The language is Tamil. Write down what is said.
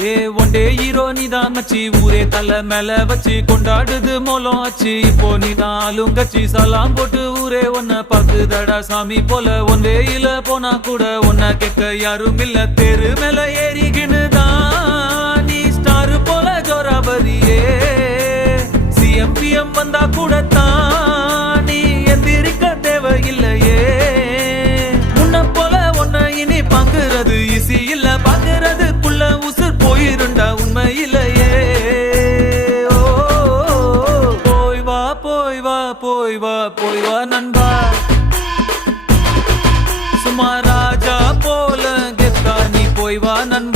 ஏ ஒண்டே ஹீரோ நீதான் மச்சி, ஊரே தலை மேல வச்சு கொண்டாடுது மோலம் ஆச்சு. இப்போ நீதான் ஆளுங்கச்சி, சலாம் போட்டு ஊரே உன்னை பாக்குதடா சாமி போல. ஒன்வேயில போனா கூட உன்னை கேட்க யாரும் இல்ல. தெரு மேல ஏறிகினுதான் நீ ஸ்டாரு போல ஜோராபரியே. சிஎம்பிஎம் வந்தா கூட தான் நீ எந்திரிக்க தேவையில்லையே. முன்ன போல உன்னை இனி பாக்குறது ஈஸி இல்ல, பாக்குறதுக்குள்ள உசுர் போயிருண்டா உண்மையிலேயே. போய் வா போய் வா போய் வா போய் வா நண்பா, சும்மா ராஜா போல கெத்தா நீ போய் வா நண்பா.